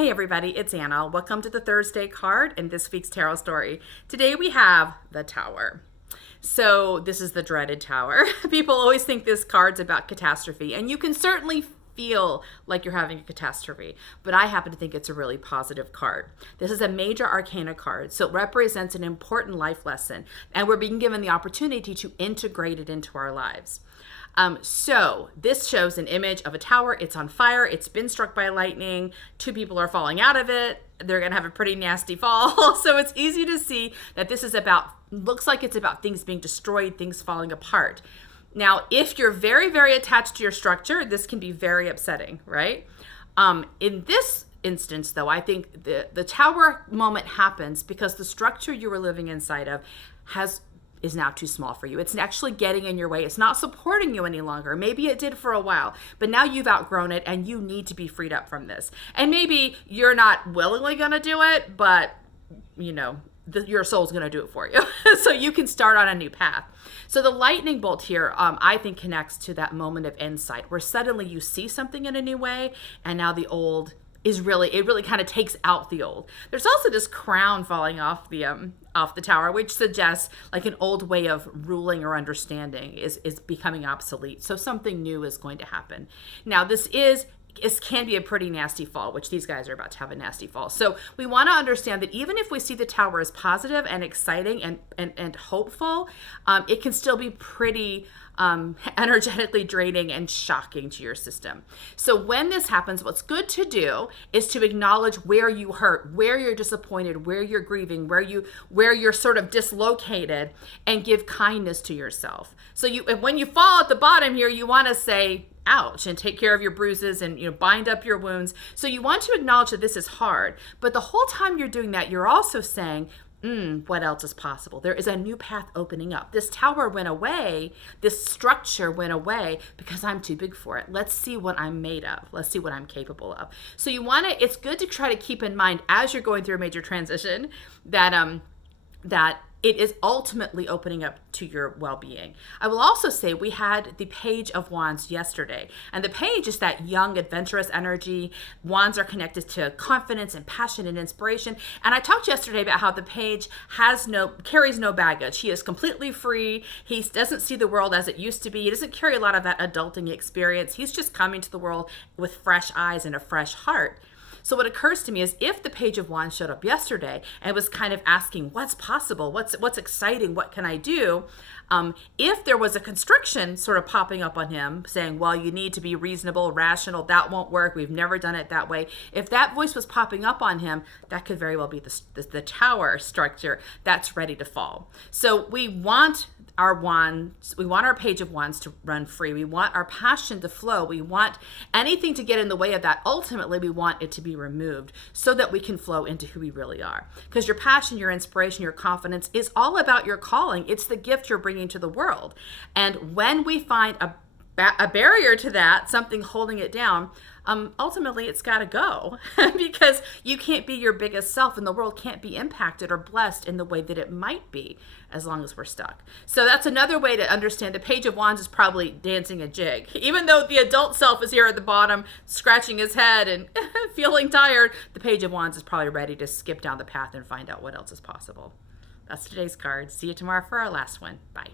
Hey everybody, it's Anna. Welcome to the Thursday card and this week's tarot story. Today we have the Tower. So this is the dreaded Tower. People always think this card's about catastrophe, and you can certainly feel like you're having a catastrophe, but I happen to think it's a really positive card. This is a major arcana card, so it represents an important life lesson, and we're being given the opportunity to integrate it into our lives. So this shows an image of a tower. It's on fire. It's been struck by lightning. Two people are falling out of it. They're going to have a pretty nasty fall. So it's easy to see that this is looks like it's about things being destroyed, things falling apart. Now, if you're very, very attached to your structure, this can be very upsetting, right? In this instance, though, I think the tower moment happens because the structure you were living inside of is now too small for you. It's actually getting in your way. It's not supporting you any longer. Maybe it did for a while, but now you've outgrown it and you need to be freed up from this. And maybe you're not willingly going to do it, but your soul's going to do it for you. So you can start on a new path. So the lightning bolt here, I think connects to that moment of insight where suddenly you see something in a new way and now the old it really kind of takes out the old. There's also this crown falling off the tower, which suggests like an old way of ruling or understanding is becoming obsolete. So something new is going to happen. Now this can be a pretty nasty fall, which these guys are about to have a nasty fall. So we want to understand that even if we see the tower as positive and exciting and hopeful, it can still be pretty energetically draining and shocking to your system. So when this happens, what's good to do is to acknowledge where you hurt, where you're disappointed, where you're grieving, where you're sort of dislocated, and give kindness to yourself. So when you fall at the bottom here, you want to say, ouch, and take care of your bruises and bind up your wounds. So you want to acknowledge that this is hard, but the whole time you're doing that, you're also saying, what else is possible? There is a new path opening up. This tower went away, this structure went away because I'm too big for it. Let's see what I'm made of. Let's see what I'm capable of. So it's good to try to keep in mind as you're going through a major transition that it is ultimately opening up to your well-being. I will also say we had the Page of Wands yesterday, and the Page is that young, adventurous energy. Wands are connected to confidence and passion and inspiration. And I talked yesterday about how the Page carries no baggage. He is completely free. He doesn't see the world as it used to be. He doesn't carry a lot of that adulting experience. He's just coming to the world with fresh eyes and a fresh heart. So what occurs to me is if the Page of Wands showed up yesterday and was kind of asking, what's possible? What's exciting? What can I do? If there was a constriction sort of popping up on him saying, well, you need to be reasonable, rational, that won't work. We've never done it that way. If that voice was popping up on him, that could very well be the tower structure that's ready to fall. So we want our Page of Wands to run free. We want our passion to flow. We want anything to get in the way of that. Ultimately, we want it to be removed so that we can flow into who we really are. Because your passion, your inspiration, your confidence is all about your calling. It's the gift you're bringing to the world. And when we find a barrier to that, something holding it down, ultimately it's got to go because you can't be your biggest self and the world can't be impacted or blessed in the way that it might be as long as we're stuck. So that's another way to understand the Page of Wands is probably dancing a jig. Even though the adult self is here at the bottom, scratching his head and feeling tired, the Page of Wands is probably ready to skip down the path and find out what else is possible. That's today's card. See you tomorrow for our last one. Bye.